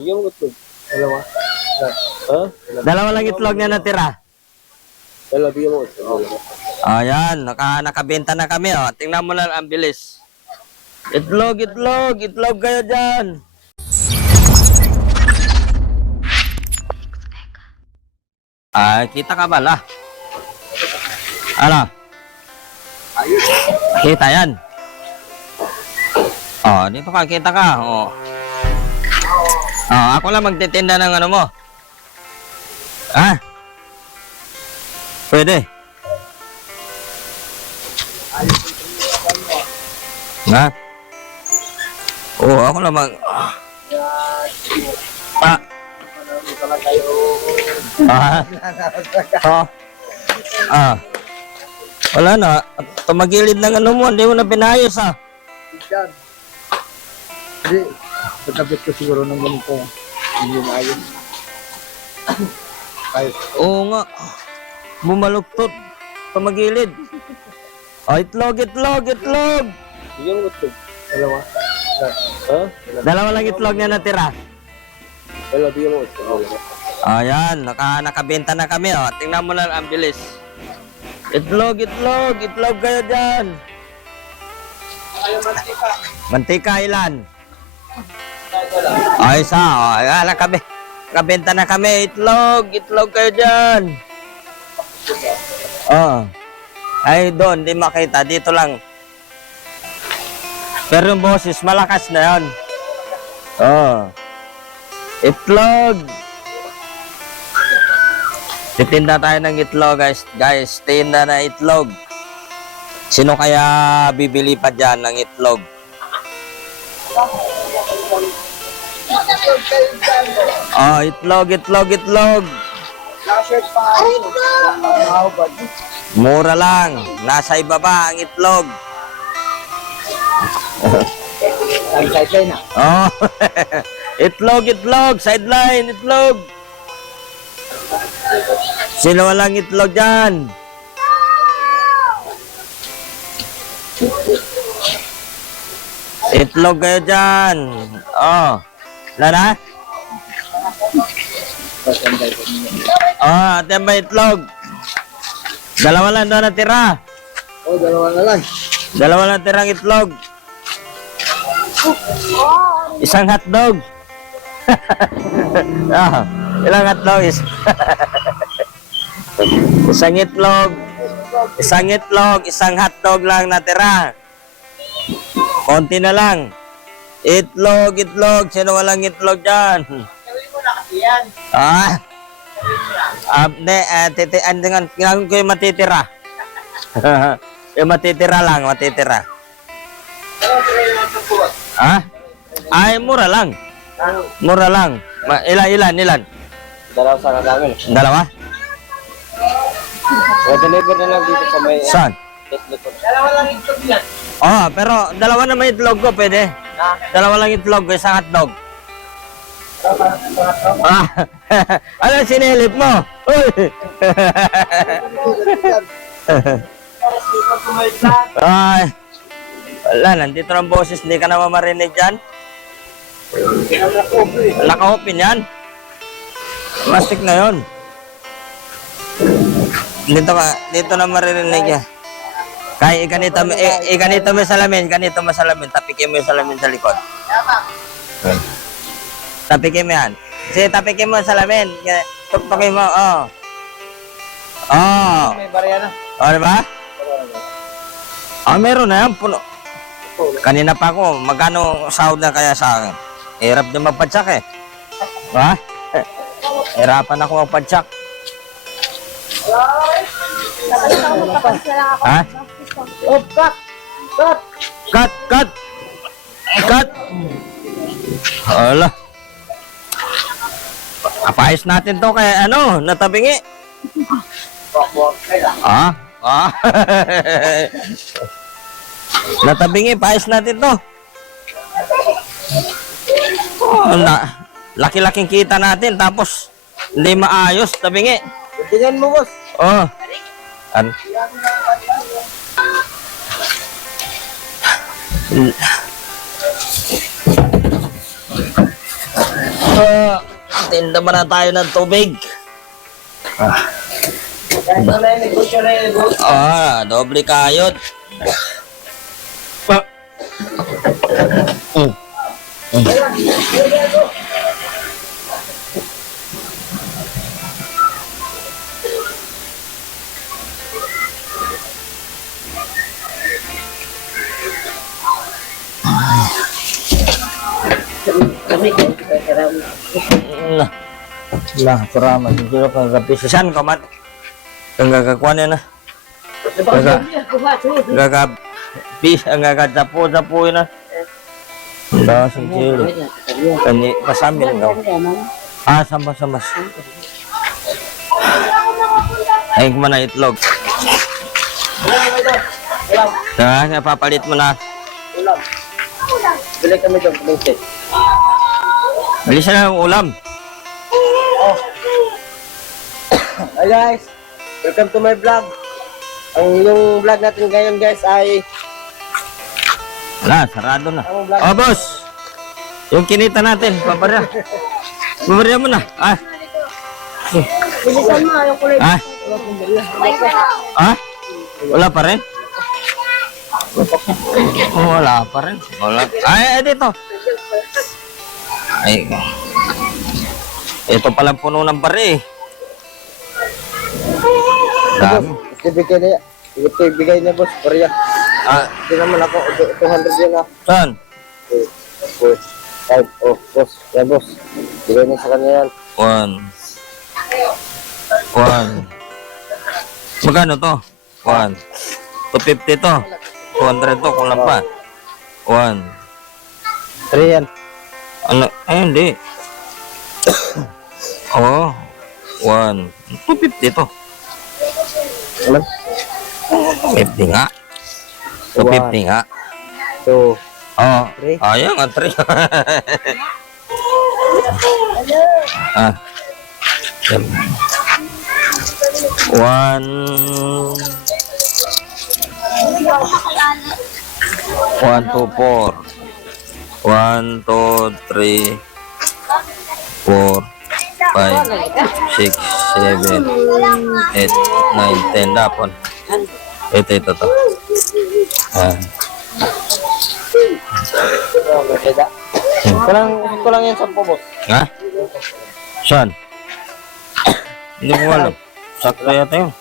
Yung itlog. Dalawa. Ha? Dalawa lang itlog niya natira. Dalawa, bigyan mo itlog. Ayan, nakabenta na kami. Oh. Tingnan mo lang ang bilis. Itlog, itlog, itlog kayo dyan. Kita ka ba la? Ano? Kita yan. Oh, dito ka, kita ka. Oh. Oh, ako lang magtitinda ng ano mo. Ha? Pwede. Ha? Oo, ako lang mag... Wala na. Tumagilid ng ano mo. Hindi mo na pinayos, ha? Hindi. Pagkabit ko siguro ng ganito. Hindi na ayos. Ayos. Oo nga. Bumaluktot. Tumagilid. Oh, itlog, itlog, itlog. Bigyan mo itlog. Dalawa. Ha? Dalawa lang itlog niya natira. Dalawa, bigyan mo itlog. Ayan, nakabenta na kami. Oh. Tingnan mo lang ang bilis. Itlog, itlog, itlog kayo dyan. Mantika ilan? Ay, isa. Oh, ayan, nakabenta na kami. Itlog, itlog kayo dyan. Oh. Ay, doon, di makita. Dito lang. Pero yung boses, malakas na yan. Oh. Itlog. Titinda tayo ng itlog, guys. Guys, tinda na itlog. Sino kaya bibili pa dyan ng itlog? Oh, itlog, itlog, itlog. Mura lang. Nasa ibaba ang itlog. Ang sideline na. Oh. Itlog, itlog. Sideline, itlog. Sino walang itlog dyan? Itlog kayo dyan. Oh. Lana? Oh, ate ba itlog? Dalawa lang doon natira. Oh, dalawa na lang. Dalawa lang tirang itlog. Isang hotdog. Ah, ilang hotdog is? Isang itlog. Isang itlog, isang hotdog lang natira. Konti na lang. Itlog, itlog. Sino walang itlog dyan? Ah? Tingnan ko yung matitira. Yung matitira lang, matitira. Ha? Ay, mura lang. Mura lang. Ilan? Dalawa sana sa amin. Dalawa? Deliver na lang dito sa may... Saan? Dalawa lang itlog yan. Oh, pero dalawa na may itlog ko, pwede. Dalawa lang itlog ko, isang hotdog. Ah, ano sinilip mo? Uy! Ay, wala, nandito ng boses, hindi ka na mamarinig dyan. Naka-open yan. Plastic na yun. Dito na maririnig yan. Kaya iganito mo salamin, tapikin mo yung salamin sa likod. Tapikin mo yan. Kasi tapikin mo yung salamin. Tuktukin mo, oh. Oh. May barya na. Oh, diba? Ah, meron na yan, puno. Kanina pa ako, magkano sahod na kaya sa akin? Hirap din magpadsak eh. Ha? Hirapan ako magpadsak. Ha? Oh, cut! Cut! Cut! Cut! Cut! Hala. Apayos natin to kaya ano, natabingi. Ah? Ah? Natabingi, paayos natin to. Oh, laki-laking kita natin tapos hindi maayos, tabingi. Tingnan mo, boss. Oh. Tinda ba na tayo ng tubig? Doble kayod. Lah, salamat. Siguro kang kapisasan ka man. Kang gagakuan yan na. Gagapis, ang gagasapo-sapo yun na. Wala, siguro. Kani, pasamin ka. Sama-sama. Ayun ko man na itlog. Papalit mo na. Bili kami dyan, kumitin. Bilis na ang ulam. Hi guys, welcome to my vlog. Yung vlog natin ngayon guys ay Wala, sarado na. Oh, boss. Yung kinita natin, pabarya. Pabarya mo na. Bilisan mo yung kulay. Wala pa rin? Wala pa rin. Wala. Dito. Ay. Ito palang puno ng bari. Dami. Ito ibigay niya boss, Korea. Hindi naman ako, 200 yun ah. Saan? Boss, boss, yan boss. Bigay niya sa kanya yan. 1. Magkano to? 1. 250 to. 200 to, kulang pa. 1. 3 yan. Ano? Hindi. 1. 250 to. Ano? 50 nga. 250 nga. 2. Three. Ayan nga, 3. Yan. 1. 1, 2, 4. 1, 2, 3, 4, 5, 6, 7, 8, 9, 10. Dapon. Ito to. Kulang yan 10 boss. Ha? Saan? Hindi ko alam. Sakto yata yun.